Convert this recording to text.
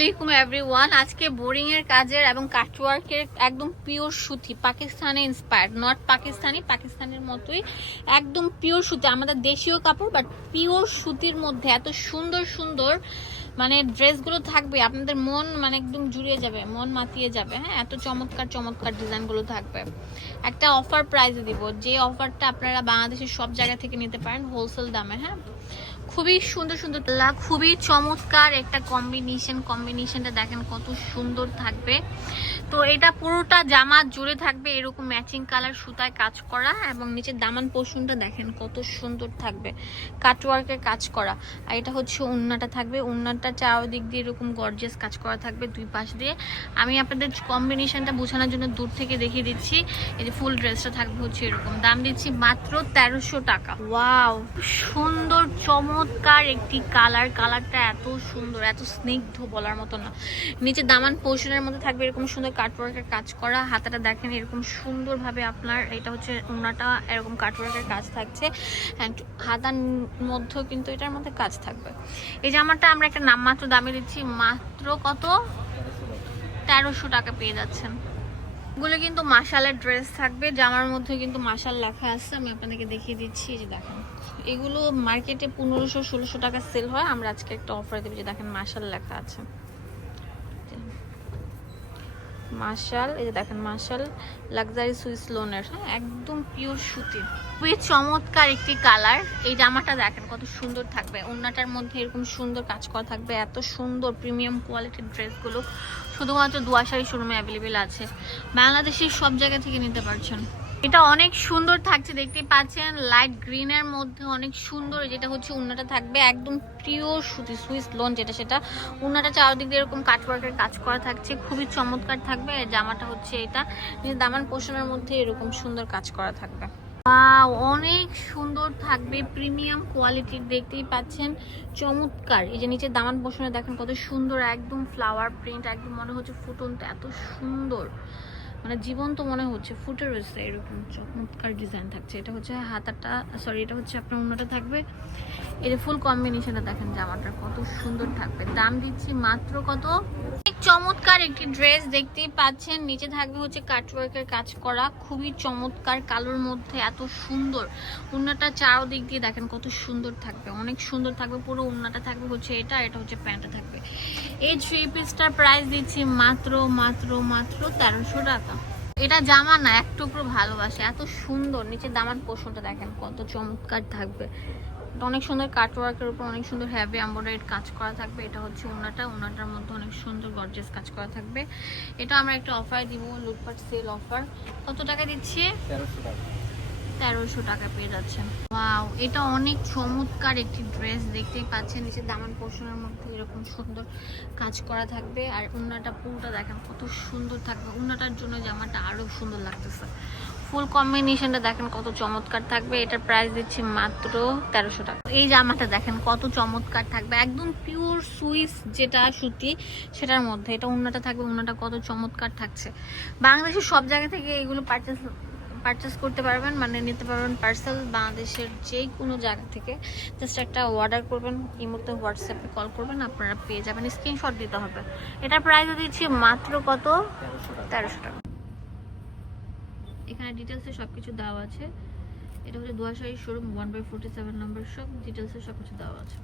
আলাইকুম এভরিওয়ান। আজকে বোরিং এর কাজের এবং কাটওয়ার্কের একদম পিওর সুতি, পাকিস্তানে ইন্সপায়ার্ড নট পাকিস্তানি, পাকিস্তানের মতোই একদম পিওর সুতি। আমাদের দেশীয় কাপড় বাট পিওর সুতির মধ্যে এত সুন্দর সুন্দর মানে ড্রেসগুলো থাকবে, আপনাদের মন মানে একদম জুড়িয়ে যাবে, মন মাতিয়ে যাবে। হ্যাঁ এত চমৎকার চমৎকার ডিজাইনগুলো থাকবে। একটা অফার প্রাইজে দিব। যে অফারটা আপনারা বাংলাদেশের সব জায়গা থেকে নিতে পারেন হোলসেল দামে হ্যাঁ? খুবই সুন্দর সুন্দর খুবই চমৎকার একটা কম্বিনেশন কম্বিনেশনটা দেখেন কত সুন্দর থাকবে। তো এটা পুরোটা জামা জুড়ে থাকবে এরকম ম্যাচিং কালার সুতায় কাজ করা এবং নিচের দামান পোষণটা দেখেন কত সুন্দর থাকবে কাটওয়ার্কের কাজ করা। আর এটা হচ্ছে উন্নাটা থাকবে উন্নাটা চারদিক দিয়ে এরকম গর্জিয়াস কাজ করা থাকবে দুই পাশ দিয়ে। আমি আপনাদের কম্বিনেশনটা বোঝানোর জন্য দূর থেকে দেখিয়ে দিচ্ছি এই যে ফুল ড্রেসটা থাকবে হচ্ছে এরকম। দাম দিচ্ছি মাত্র তেরোশো টাকা। ওয়াও সুন্দর চমৎকার একটি কালার। কালারটা এত সুন্দর, এত স্নিগ্ধ বলার মতো না। নিচে দামান পোর্শনের মধ্যে থাকবে এরকম সুন্দর কাটওয়ার্কের কাজ করা। হাতাটা দেখেন এরকম সুন্দরভাবে আপনার, এটা হচ্ছে ওনাটা এরকম কাটওয়ার্কের কাজ থাকছে। অ্যান্ড হাতার মধ্যেও কিন্তু এটার মধ্যে কাজ থাকবে। এই জামাটা আমরা একটা নামমাত্র দামে দিচ্ছি। মাত্র কত? তেরোশো টাকা পেয়ে যাচ্ছেন। এগুলো কিন্তু মাসালের ড্রেস থাকবে। জামার মধ্যে কিন্তু মাসাল লেখা আছে, আমি আপনাদেরকে দেখিয়ে দিচ্ছি যে দেখেন। এগুলো মার্কেটে পনেরোশো, ষোলোশো টাকা সেল হয়। আমরা আজকে একটা অফার দেবো যে দেখেন মাসাল লেখা আছে। মাশাল এই যে দেখেন মার্শাল লাক্সারি সুইস লোনের হ্যাঁ একদম পিওর সুতির খুবই চমৎকার একটি কালার এই জামাটা দেখেন কত সুন্দর থাকবে। ওনাটার মধ্যে এরকম সুন্দর কাজ করা থাকবে। এত সুন্দর প্রিমিয়াম কোয়ালিটির ড্রেসগুলো। শুধুমাত্র দুয়াশারি শোরুমে অ্যাভেলেবেল আছে। বাংলাদেশের সব জায়গা থেকে নিতে পারছেন। এটা অনেক সুন্দর থাকছে দেখতে পাচ্ছেন। লাইট গ্রিন এর মধ্যে অনেক সুন্দর, যেটা হচ্ছে উন্নাটা থাকবে। একদম প্রিয় সুতি, সুইস লোন যেটা সেটা। উন্নাটা চারদিক দিয়ে এরকম কাটওয়ার্কের কাজ করা থাকছে। খুবই চমৎকার থাকবে। আর জামাটা হচ্ছে এটা। দামান পোষণের মধ্যে এরকম সুন্দর কাজ করা থাকবে। অনেক সুন্দর থাকবে। প্রিমিয়াম কোয়ালিটির দেখতেই পাচ্ছেন। চমৎকার। এই যে নিচে দামান বসানো দেখেন কত সুন্দর। একদম ফ্লাওয়ার প্রিন্ট একদম মনে হচ্ছে ফুটন্ত এত সুন্দর। মানে জীবন্ত মনে হচ্ছে, ফুটে রয়েছে এরকম চমৎকার ডিজাইন থাকছে। এটা হচ্ছে হাতাটা সরি এটা হচ্ছে আপনার অন্যটা থাকবে। এটা ফুল কম্বিনেশনটা দেখেন জামাটা কত সুন্দর থাকবে। দাম দিচ্ছি মাত্র কত? চমৎকার একটি ড্রেস দেখতেই পাচ্ছেন। নিচে থাকবে হচ্ছে কাটওয়ার্কের কাজ করা। খুবই চমৎকার, কালোর মধ্যে এত সুন্দর। উন্নাটা চারদিক দিয়ে দেখেন কত সুন্দর থাকবে। অনেক সুন্দর থাকবে, পুরো উন্নাটা থাকবে হচ্ছে এটা এটা হচ্ছে প্যান্টটা থাকবে। এই থ্রি পিসটার প্রাইস দিচ্ছি মাত্র মাত্র মাত্র তেরোশো টাকা। এটা জামা না, এক টুকরো ভালোবাসে। এত সুন্দর নিচে দামান পোষণটা দেখেন কত চমৎকার থাকবে। অনেক সুন্দর কাটওয়ার্কের উপর অনেক সুন্দর হ্যাভি এম্বয়ডারির কাজ করা থাকবে। এটা হচ্ছে ওনাটা ওনাটার মধ্যে অনেক সুন্দর গর্জেস কাজ করা থাকবে। এটা আমরা একটা অফার দিব লুটপাট সেল অফার কত টাকা দিচ্ছি? তেরোশো টাকা। তেরোশো টাকা পেয়ে যাচ্ছেন। ওয়াও এটা অনেক চমৎকার একটি ড্রেস দেখতেই পাচ্ছেন। নিচে দামান পোর্শনের মধ্যে এরকম সুন্দর কাজ করা থাকবে। আর উন্নাটা পুরোটা দেখেন কত সুন্দর থাকবে। উন্নাটার জন্য জামাটা আরও সুন্দর লাগতেছে। ফুল কম্বিনেশনটা দেখেন কত চমৎকার থাকবে। এটার প্রাইস দিচ্ছি মাত্র তেরোশো টাকা। এই জামাটা দেখেন কত চমৎকার থাকবে। একদম পিওর সুইস যেটা সুতি, সেটার মধ্যে। এটা উন্নাটা থাকবে উন্নাটা কত চমৎকার থাকছে। বাংলাদেশের সব জায়গা থেকে এগুলো পারচেস পারচেস করতে পারবেন মানে নিতে পারবেন পার্সেল বাংলাদেশের যে কোনো জায়গা থেকে। জাস্ট একটা অর্ডার করবেন, এই মুহূর্তে হোয়াটসঅ্যাপে কল করবেন, আপনারা পেয়ে যাবেন। স্ক্রিনশট দিতে হবে। এটার প্রাইস দিচ্ছি মাত্র কত? তেরোশো টাকা। এখানে ডিটেলসে সব কিছু দেওয়া আছে। এটা হচ্ছে দুয়াশাহী showroom one by forty seven number সব ডিটেলসে সব কিছু দেওয়া আছে।